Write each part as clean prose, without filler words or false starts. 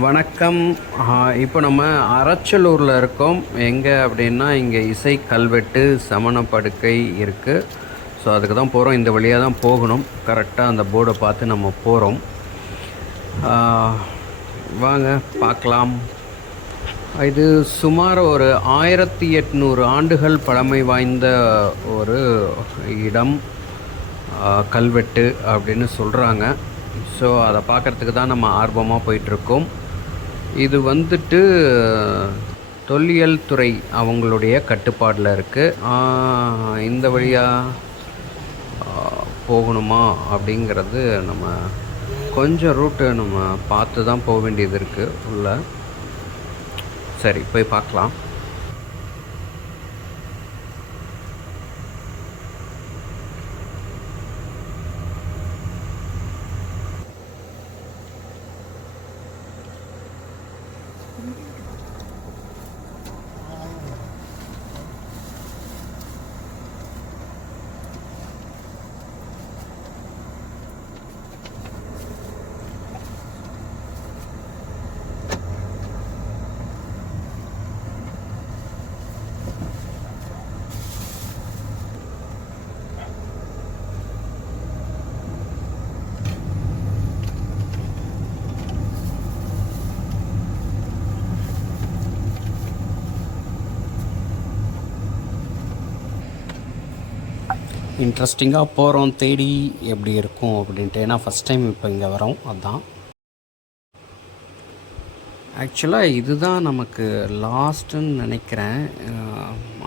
வணக்கம். இப்போ நம்ம அரச்சலூரில் இருக்கோம். எங்கே அப்படின்னா இங்கே இசை கல்வெட்டு சமணப்படுக்கை இருக்குது. ஸோ அதுக்கு தான் போகிறோம். இந்த வழியாக தான் போகணும். கரெக்டாக அந்த போர்டை பார்த்து நம்ம போகிறோம். வாங்க பார்க்கலாம். இது சுமார் ஒரு 1800 ஆண்டுகள் பழமை வாய்ந்த ஒரு இடம், கல்வெட்டு அப்படின்னு சொல்கிறாங்க. ஸோ அதை பார்க்குறதுக்கு தான் நம்ம ஆர்வமாக போயிட்டுருக்கோம். இது வந்துட்டு தொல்லியல் துறை அவங்களுடைய கட்டுப்பாடில் இருக்குது. இந்த வழியாக போகணுமா அப்படிங்கிறது நம்ம கொஞ்சம் ரூட்டு நம்ம பார்த்து தான் போக வேண்டியது இருக்குது உள்ள. சரி, போய் பார்க்கலாம். இன்ட்ரெஸ்டிங்காக போகிறோம் தேடி எப்படி இருக்கும் அப்படின்ட்டு. ஏன்னா ஃபஸ்ட் டைம் இப்போ இங்கே வரோம். அதுதான் ஆக்சுவலாக இதுதான் நமக்கு லாஸ்ட்டுன்னு நினைக்கிறேன்.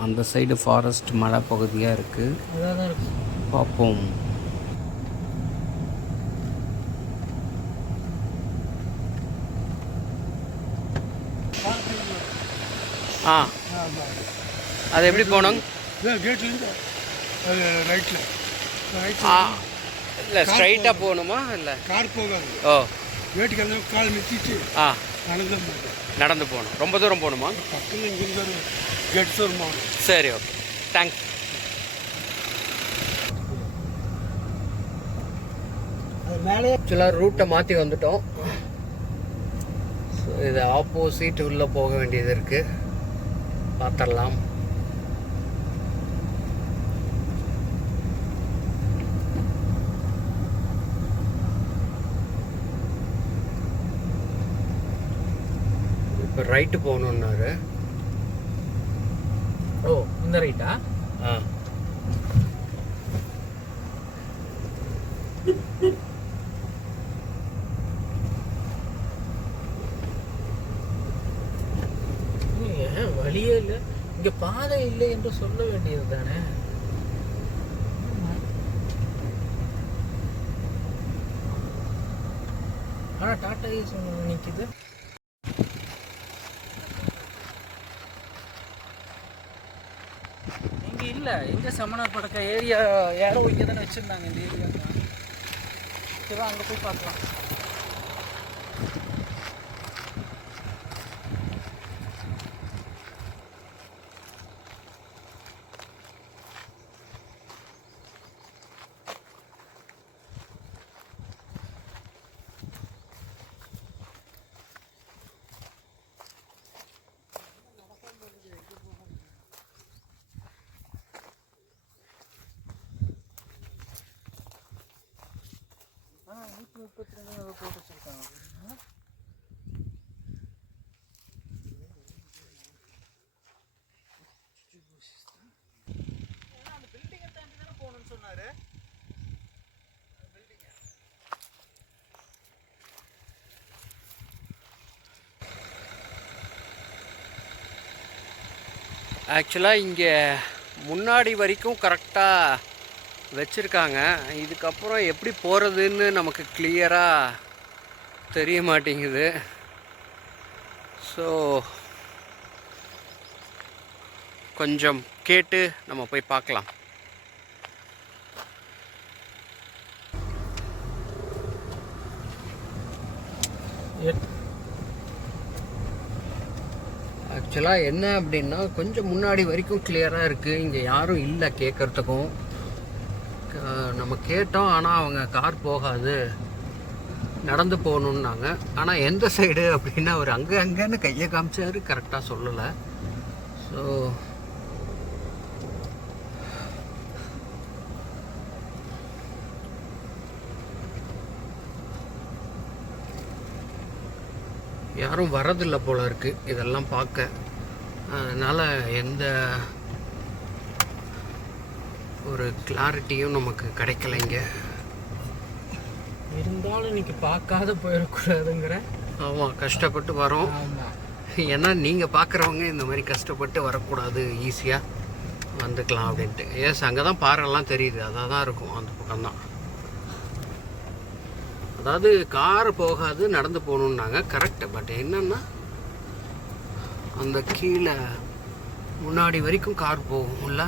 அந்த சைடு ஃபாரஸ்ட் மலை பகுதியாக இருக்குது. பார்ப்போம். அது எப்படி போனோங்க? ரைட்டில் இல்லை ஸ்ட்ரைட்டாக போகணுமா? இல்லை கார் போகாது. ஓ, வேட்டுக்கு அந்த கால் நிறுத்திட்டு நடந்து போகணும். ரொம்ப தூரம் போகணுமா? பக்கத்தில் இங்கிருந்து ஒரு கேட் வருமா? சரி, ஓகே, தேங்க்ஸ். மேலே ஆக்சுவலாக ரூட்டை மாற்றி வந்துட்டோம். ஸோ இது ஆப்போசிட் உள்ளே போக வேண்டியது இருக்குது. பார்த்துடலாம். இப்போ ரைட்டு போகணுன்னாரு. ஓ, இந்த ரைட்டா? வழியே இல்லை, இங்க பாதை இல்லை என்று சொல்ல வேண்டியது தானே. ஆனா டாடா ஏஸ் நிக்குது. இங்க இல்ல, எங்க சமணர் படக்க ஏரியா யாரோ இங்க தானே வச்சிருந்தாங்க இந்த ஏரியா. சரி, அங்க போய் பார்க்கலாம். போட்டு வச்சிருக்காங்க. அந்த பில்டிங்கை தாண்டி தானே போகணும்னு சொன்னாரு. ஆக்சுவலாக இங்கே முன்னாடி வரைக்கும் கரெக்டாக வச்சுருக்காங்க. இதுக்கப்புறம் எப்படி போகிறதுன்னு நமக்கு கிளியராக தெரிய மாட்டேங்குது. ஸோ கொஞ்சம் கேட்டு நம்ம போய் பார்க்கலாம். ஆக்சுவலாக என்ன அப்படின்னா கொஞ்சம் முன்னாடி வரைக்கும் கிளியராக இருக்குது. இங்கே யாரும் இல்லை கேட்குறதுக்கும். நம்ம கேட்டோம், ஆனால் அவங்க கார் போகாது நடந்து போகணுன்னாங்க. ஆனால் எந்த சைடு அப்படின்னா அவர் அங்கேன்னு கையை காமிச்சாரு, கரெக்டாக சொல்லலை. ஸோ யாரும் வரதில்லை போல இருக்குது இதெல்லாம் பார்க்க. அதனால் எந்த ஒரு கிளாரிட்டியும் நமக்கு கிடைக்கலைங்க. இருந்தாலும் இன்னைக்கு பார்க்காத போயிடக்கூடாதுங்கிற. ஆமாம், கஷ்டப்பட்டு வரோம். ஏன்னா நீங்கள் பார்க்குறவங்க இந்த மாதிரி கஷ்டப்பட்டு வரக்கூடாது, ஈஸியாக வந்துக்கலாம் அப்படின்ட்டு. ஏஸ் அங்கே தான் பாறைலாம் தெரியுது, அதாக தான் இருக்கும் அந்த பக்கம்தான். அதாவது கார் போகாது, நடந்து போகணுன்னாங்க, கரெக்டு. பட் என்னன்னா அந்த கீழே முன்னாடி வரைக்கும் கார் போகும்ல.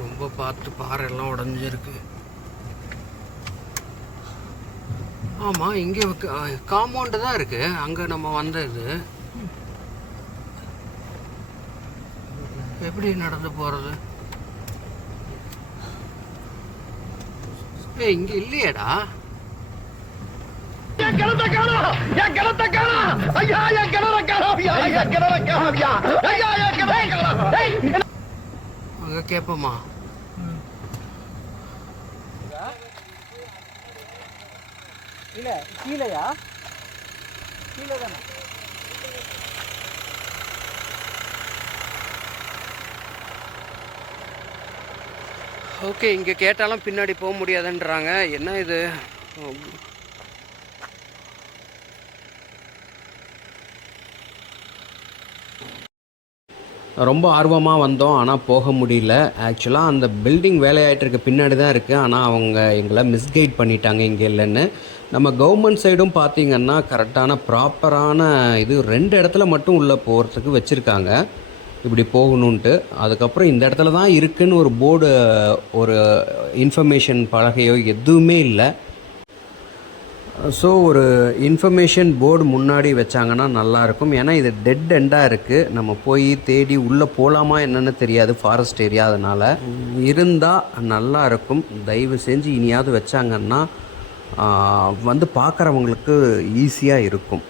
ரொம்ப பார்த்து பாறையெல்லாம் உடஞ்சிருக்கு. ஆமாம், இங்கே காம்பவுண்டு தான் இருக்குது அங்கே நம்ம வந்தது. எப்படி நடந்து போகிறது? இங்கே இல்லையேடா. அங்கே கேட்போமா? இல்லை கீழேயா? கீழே தானே. ஓகே, இங்கே கேட்டாலும் பின்னாடி போக முடியாதுன்றாங்க. என்ன இது? ரொம்ப ஆர்வமாக வந்தோம், ஆனால் போக முடியல. ஆக்சுவலாக அந்த பில்டிங் வேலையாகிட்டு இருக்க பின்னாடி தான் இருக்குது. ஆனால் அவங்க எங்களை மிஸ்கைட் பண்ணிட்டாங்க, இங்கே இல்லைன்னு. நம்ம கவர்மெண்ட் சைடும் பார்த்திங்கன்னா கரெக்டான ப்ராப்பரான இது 2 இடத்துல மட்டும் உள்ளே போகிறதுக்கு வச்சுருக்காங்க, இப்படி போகணுன்ட்டு. அதுக்கப்புறம் இந்த இடத்துல தான் இருக்குதுன்னு ஒரு போர்டு, ஒரு இன்ஃபர்மேஷன் பலகையோ எதுவுமே இல்லை. ஸோ ஒரு இன்ஃபர்மேஷன் போர்டு முன்னாடி வச்சாங்கன்னா நல்லாயிருக்கும். ஏன்னா இது டெட் எண்டாக இருக்குது, நம்ம போய் தேடி உள்ளே போகலாமா என்னென்னு தெரியாது, ஃபாரஸ்ட் ஏரியா. அதனால் இருந்தால் நல்லாயிருக்கும். தயவு செஞ்சு இனியாவது வச்சாங்கன்னா வந்து பார்க்குறவங்களுக்கு ஈஸியாக இருக்கும்.